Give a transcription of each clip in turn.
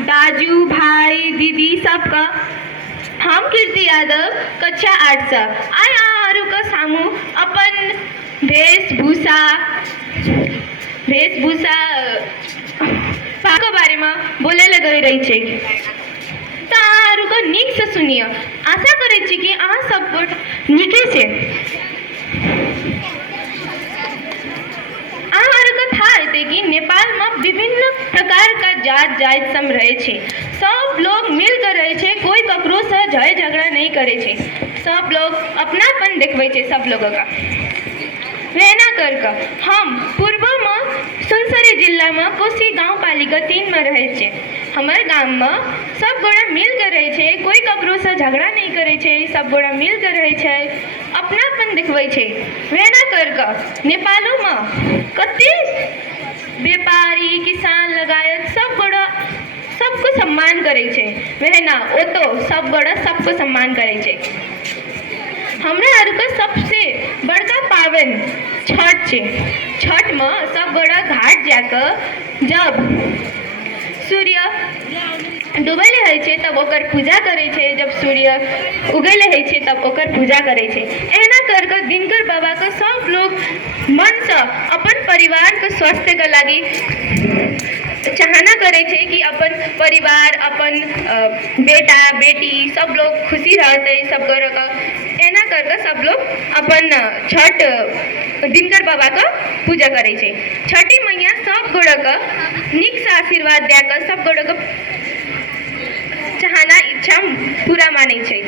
दाजू भाई दीदी सबका हम कीर्ति यादव कक्षा 8 से आया का सामू अपन वेशभूषा के बारे में बोले गई रही है तारू को नीक से सुनिए। आशा करे छी कि अहाँ सब नीके से कि नेपाल में विभिन्न प्रकार का जात जात सम रहे छे। सब लोग मिलकर रहे छे, कोई ककरो से झय झगड़ा नहीं करे छे। सब लोग अपनापन देखवे छे सब लोगों का। रहना कर हम पूर्व में सुनसरी जिला में कोसी गांव पालिका 3 में रहे छे। हमारे गांव में सब गोड़ा मिलकर रहे छे, कोई ककरो से झगड़ा नहीं करे छे। सब गोड़ा मिलकर रहे छे, अपनापन देखवे छे। रहना कर नेपालों में कते व्यापारी किसान लगायत सब गोड़ा सबको सम्मान करे छे। रहना ओ तो सब गोड़ा सबको सम्मान करे छे। हमरा आर का सबसे बड़का पावन छठ छे। छठ में सब गोड़ा घाट जाकर जब सूर्य डूबल है छे तब ओकर पूजा करे छे, जब सूर्य उगल है छे तब ओकर पूजा करे छे। एना कर दिनकर बाबा का सब लोग मन से अपन परिवार के स्वास्थ्य के लागी चाहना करे छे कि अपन परिवार अपन बेटा बेटी सब लोग खुशी रहते। सब गोड़ का एना कर सब लोग अपन छठ दिनकर बाबा का पूजा करे छे। छठी मैया सब गोड़ का निक से आशीर्वाद देकर सब गोड़ का चाहना इच्छा पूरा माने छे।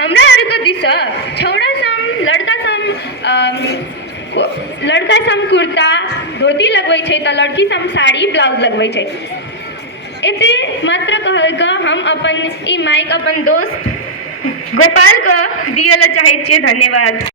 हमरा आर के दिशा छौड़ा सम लड़का सम कुर्ता धोती लगवे छे त लड़की सम साड़ी ब्लाउज लगवे छे। एते मात्र कह हम अपन ई माइक अपन दोस्त गोपाल को दियल चाहे छे। धन्यवाद।